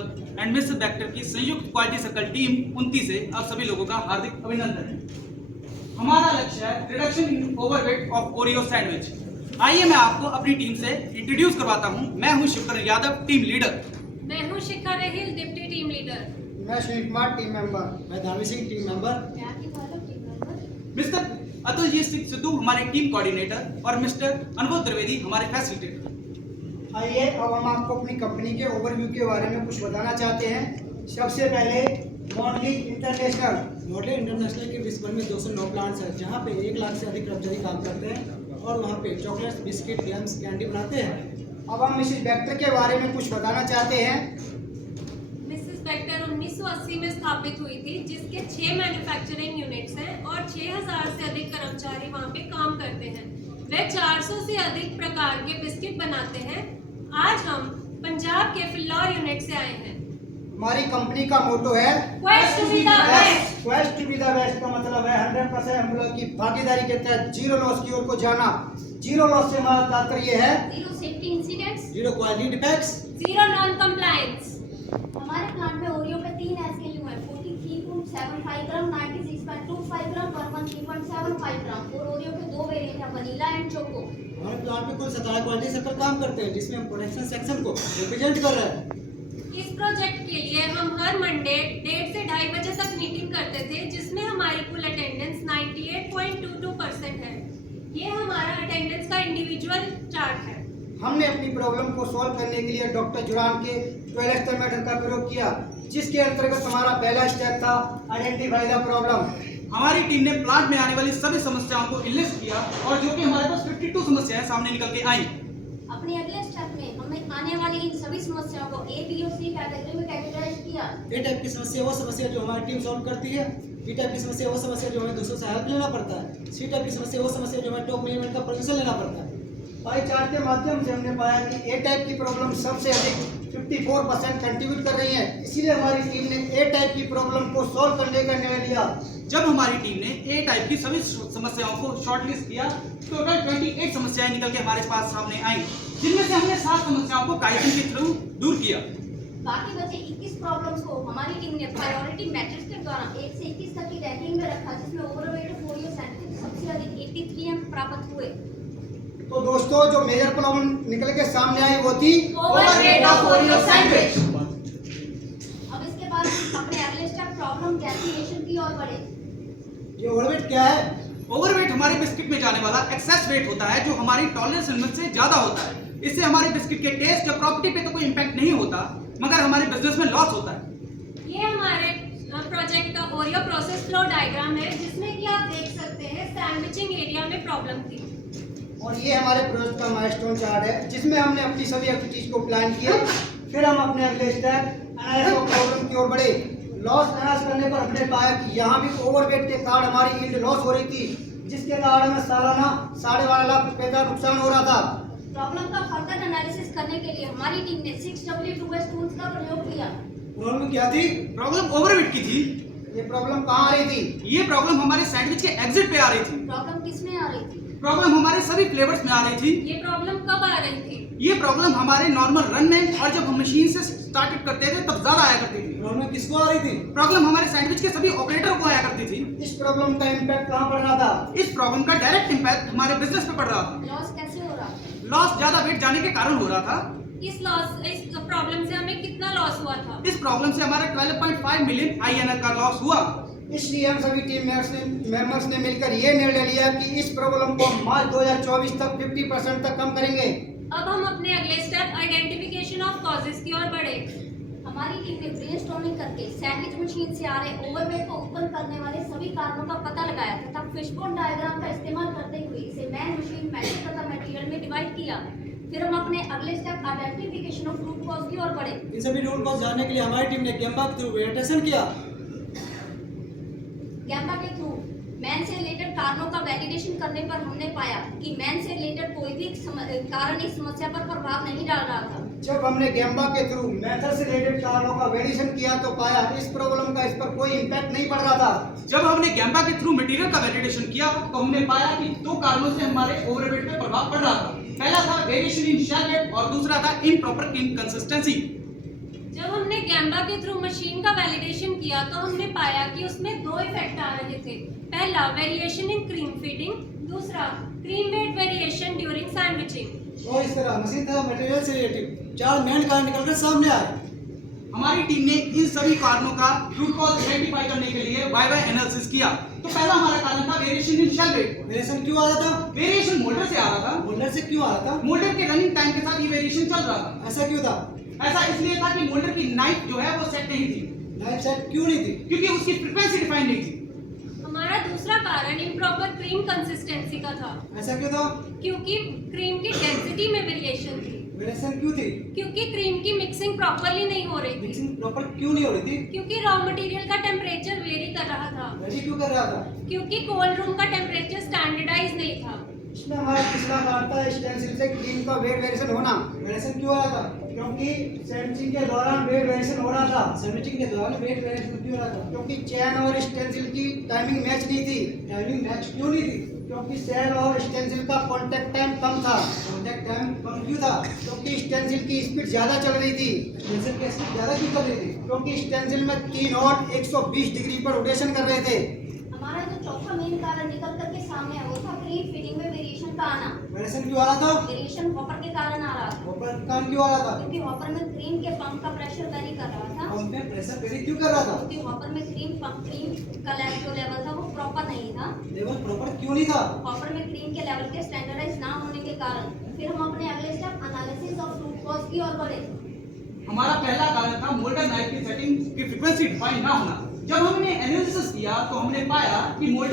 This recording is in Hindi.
इंटरनेशनल एंड मिस वेक्टर की संयुक्त क्वालिटी सर्कल टीम 29 से आप सभी लोगों का हार्दिक अभिनंदन है। हमारा लक्ष्य है reduction in overweight of Oreo sandwich. आइए मैं आपको अपनी टीम से इंट्रोड्यूस करवाता हूँ। मैं हूँ शिवकर यादव, टीम लीडर। मैं हूँ Shikha Raheel, deputy team leader. मैं सुनील कुमार, टीम मेंबर। मैं Dhami Singh, team member. Mister Atuljeet Singh Sidhu हमारे टीम कोऑर्डिनेटर और मिस्टर अनुभव द्विवेदी हमारे फैसिलिटेटर। आइए अब हम आपको अपनी कंपनी के ओवरव्यू के बारे में कुछ बताना चाहते हैं। सबसे पहले मॉडलिंग इंटरनेशनल के विश्व भर में 209 प्लांट्स हैं, जहाँ पे 1 लाख से अधिक कर्मचारी काम करते हैं और वहाँ पे चॉकलेट्स, बिस्किट, गेम्स, कैंडी बनाते हैं। अब हम मिसेस वेक्टर के बारे में कुछ बताना चाहते हैं। मिसेस वेक्टर 1980 में स्थापित हुई थी, जिसके 6 मैन्युफैक्चरिंग यूनिट्स हैं और 6000 से अधिक कर्मचारी वहाँ पे काम करते हैं। वे 400 से अधिक प्रकार के बिस्किट बनाते हैं। आज हम पंजाब के फिल्लौर यूनिट से आए हैं। हमारी कंपनी का मोटो है Quest to be the best। Quest to be the best का मतलब है 100% एम्प्लॉय की भागीदारी के तहत जीरो लॉस की ओर को जाना। जीरो लॉस से हमारा तात्पर्य है zero safety incidents, zero quality defects, zero non compliance. हमारे प्लांट में ओरियो के 3 एसकेयू हैं, 43.75 ग्राम, 96.25 ग्राम, 113.75 ग्राम और ओरियो के 2 वेरिएंट हैं, वनीला एंड चोको। हमारे प्लांट में कुल 17 क्वालिटी सर्कल काम करते हैं, जिसमें हम प्रोडक्शन सेक्शन को रिप्रेजेंट कर रहे हैं। इस प्रोजेक्ट के लिए हम हर मंडे 1:30 से 2:30 बजे तक मीटिंग करते थे, जिसमें हमारी कुल अटेंडेंस 98.22% है। ये हमारा अटेंडेंस का इंडिविजुअल चार्ट है। हमने अपनी प्रॉब्लम को सॉल्व करने के लिए डॉक्टर जुरान के 12 स्टेप मेथड का प्रयोग किया, जिसके अंतर्गत हमारा पहला स्टेप था आइडेंटिफाई द प्रॉब्लम। हमारी टीम ने प्लांट में आने वाली सभी समस्याओं को इनलिस्ट किया और जो कि हमारे पास 52 समस्याएं सामने निकल के आई। अपने अगले स्टेप में हमने आने वाली इन सभी समस्याओं को A, B और C कैटेगरी में कैटेगराइज किया। ए टाइप की समस्या वो समस्या जो हमारी टीम सॉल्व करती है, बी टाइप की समस्या वो समस्या जो हमें दूसरों से हेल्प लेना पड़ता है, सी टाइप की समस्या वो समस्या जो हमें टॉप मैनेजमेंट का परमिशन लेना पड़ता है। पाई चार्ट के माध्यम से हमने पाया कि ए टाइप की प्रॉब्लम सबसे अधिक 54% कंट्रीब्यूट कर रही है। इसीलिए हमारी टीम ने ए टाइप की प्रॉब्लम को सॉल्व करने का निर्णय लिया। जब हमारी टीम ने ए टाइप की सभी समस्याओं को शॉर्टलिस्ट किया, टोटल 28 समस्याएं निकल के हमारे पास सामने आई, जिनमें से हमने 7 समस्याओं को काइजन के थ्रू दूर किया। बाकी बचे 21 प्रॉब्लम्स को हमारी टीम ने प्रायोरिटी मैट्रिक्स के द्वारा 1 से 21 तक की रैंकिंग में रखा, जिसमें ओवरवेट ऑफ ओरियो सैंडविच सबसे अधिक 83 अंक प्राप्त हुए। तो दोस्तों, जो मेजर प्रॉब्लम निकल के सामने आई वो थी ओवरवेट ऑफ ओरियो सैंडविच। अब इसके बाद अपने अगले स्टेप प्रॉब्लम डेफिनेशन की ओर बढ़े। ये ओवरवेट क्या है? ओवरवेट हमारे बिस्किट में जाने वाला एक्सेस वेट होता है, जो हमारी टॉलरेंस लिमिट से ज्यादा होता है। इससे हमारे बिस्किट के टेस्ट या प्रॉपर्टी पे तो कोई इम्पैक्ट नहीं होता, मगर हमारे बिजनेस में लॉस होता है। ये हमारे प्रोजेक्ट का ओरियो प्रोसेस फ्लो डायग्राम है, जिसमें कि आप देख सकते हैं सैंडविचिंग एरिया में प्रॉब्लम थी। और ये हमारे प्रोजेक्ट का माइलस्टोन चार्ट है, जिसमें हमने अपनी सभी एक्टिविटीज को प्लान किया। फिर हम अपने अगले स्टेप एनालिसिस ऑफ प्रॉब्लम की ओर बढ़े। लॉस एनालिसिस करने पर हमने पाया कि यहाँ भी ओवरवेट के कारण हमारी यील्ड लॉस हो रही थी, जिसके कारण हमें सालाना 12.5 लाख रुपए का नुकसान हो रहा था। प्रॉब्लम का फर्दर एनालिसिस करने के लिए हमारी टीम ने 6W2S टूल्स का प्रयोग किया। प्रॉब्लम क्या थी? प्रॉब्लम ओवरवेट की थी। ये प्रॉब्लम कहाँ आ रही थी? ये प्रॉब्लम हमारे सैंडविच के एग्जिट पे आ रही थी। प्रॉब्लम किस में आ रही थी? प्रॉब्लम हमारे सभी फ्लेवर्स में आ रही थी। ये प्रॉब्लम कब आ रही थी? ये प्रॉब्लम हमारे नॉर्मल रन में और जब हम मशीन से स्टार्ट करते थे तब ज्यादा आया करती थी। प्रॉब्लम किसको आ रही थी? प्रॉब्लम हमारे सैंडविच के सभी ऑपरेटर को आया करती थी। इस प्रॉब्लम का इम्पैक्ट कहाँ पड़ रहा था? इस प्रॉब्लम का डायरेक्ट इम्पैक्ट हमारे बिजनेस पे पड़ रहा था। लॉस कैसे हो रहा था? लॉस ज्यादा वेट जाने के कारण हो रहा था। इस प्रॉब्लम से हमें कितना लॉस हुआ था? इस प्रॉब्लम से हमारा 12.5 मिलियन INR का लॉस हुआ। इसलिए हम सभी टीम मेंबर्स ने मिलकर ये निर्णय लिया कि इस प्रॉब्लम को मार्च 2024 तक 50% तक कम करेंगे। अब हम अपने अगले स्टेप आइडेंटिफिकेशन ऑफ कॉजेज की ओर बढ़े। हमारी टीम ने ब्रेनस्टॉर्मिंग करके सैंडविच मशीन से आ रहे ओवरवेट को उत्पन्न करने वाले सभी कारणों का पता लगाया तथा फिशबोन डायग्राम का इस्तेमाल करते हुए इसे मैन, मशीन, मैट्रिक्स तथा मटेरियल में डिवाइड किया। फिर हम अपने अगले step identification of root cause की ओर बढ़े। इन सभी रूट कॉज जानने के लिए हमारी टीम ने गैम्बा के थ्रू वेरिएशन किया। गैम्बा के थ्रू मैन से रिलेटेड कारणों का वैलिडेशन करने पर हमने पाया कि मैन से रिलेटेड कोई भी कारण इस समस्या पर प्रभाव नहीं डाल रहा था। जब हमने गैम्बा के थ्रू मेथड से रिलेटेड कारणों का वैलिडेशन किया तो पाया इस प्रॉब्लम का इस पर कोई इम्पैक्ट नहीं पड़ रहा था। जब हमने गैम्बा के थ्रू मटेरियल का वैलिडेशन किया तो हमने पाया कि 2 कारणों से हमारे ओवरवेट पे प्रभाव पड़ रहा था। पहला था वेरिएशन इन शेल वेट और दूसरा था इम्प्रॉपर कंसिस्टेंसी। जब हमने डिकैम्बा के थ्रू मशीन का वैलिडेशन किया तो हमने पाया कि उसमें 2 इफेक्ट आ रहे थे। पहला, वेरिएशन इन क्रीम फीडिंग, दूसरा cream weight variation during sandwiching. और इस तरह मशीन तथा मटेरियल से रिलेटेड 4 मेन कारण निकलकर सामने आए। हमारी टीम ने इन सभी कारणों का रूट कॉज आइडेंटिफाई करने के लिए वाई एनालिसिस किया। तो पहला हमारा कारण था variation in shell weight. Variation क्यों आ रहा था? वेरिएशन मोल्डर से आ रहा था। मोल्डर से क्यों आ रहा था? मोल्डर के रनिंग टाइम के साथ ये वेरिएशन चल रहा था। ऐसा क्यों था? ऐसा इसलिए था कि मोल्डर की नाइफ जो है वो सेट नहीं थी, नाइफ सेट क्यों नहीं थी? क्योंकि उसकी फ्रीक्वेंसी डिफाइन नहीं थी। हमारा दूसरा कारण इम्प्रॉपर क्रीम कंसिस्टेंसी का था, ऐसा क्यों था? क्योंकि क्रीम की डेंसिटी में वेरिएशन थी, वेरिएशन क्यों थी? क्योंकि क्रीम की मिक्सिंग प्रॉपरली नहीं हो रही थी, मिक्सिंग प्रॉपर क्यों नहीं हो रही थी? क्योंकि रॉ मटेरियल का टेम्परेचर वेरी कर रहा था, वेरी क्यों कर रहा था? क्योंकि कोल्ड रूम का टेम्परेचर स्टैंडर्डाइज नहीं था। इसमें हमारा तीसरा कारण था स्टेंसिल से क्रीम का वेट वेरिएशन होना। वेरिएशन क्यों आ रहा था? क्योंकि सैंडविचिंग के दौरान वेट वेरिएशन हो रहा था। सैंडविचिंग के दौरान वेट वेरिएशन क्यों हो रहा था? क्योंकि चैन और स्टेंसिल की टाइमिंग मैच नहीं थी। टाइमिंग मैच क्यों नहीं थी? क्योंकि सेल और स्टेंसिल का कांटेक्ट टाइम कम था। कांटेक्ट टाइम कम क्यों था? क्योंकि स्टेंसिल की स्पीड ज्यादा चल रही थी। स्टेंसिल की स्पीड ज्यादा क्यों चल रही थी? क्योंकि स्टेंसिल में 3 नॉट 120 डिग्री पर रोटेशन कर रहे थे। हमारा जो चौथा मेन कारण निकल करके सामने आया वो था क्रीम फीडिंग में वेरिएशन का आना। वेरिएशन क्यों आ रहा था? वेरिएशन हॉपर के कारण आ रहा था, ऊपर काम क्यों आ रहा था? क्योंकि हॉपर में क्रीम के पंप का प्रेशर वेरी कर रहा था, पंप में प्रेशर वेरी क्यों कर रहा था? क्योंकि हॉपर में क्रीम का जो लेवल था वो प्रॉपर नहीं था। लेवल प्रॉपर क्यों नहीं था? हॉपर में क्रीम के लेवल के स्टैंडर्डाइज ना होने के कारण फिर हम अपने अगले step analysis of root cause की ओर बढ़े। हमारा पहला कारण था मोल्डर नाइफ की सेटिंग की फ्रीक्वेंसी डिफाइन ना होना। जब हमने एनालिसिस किया तो हमने पाया कि मोल्डर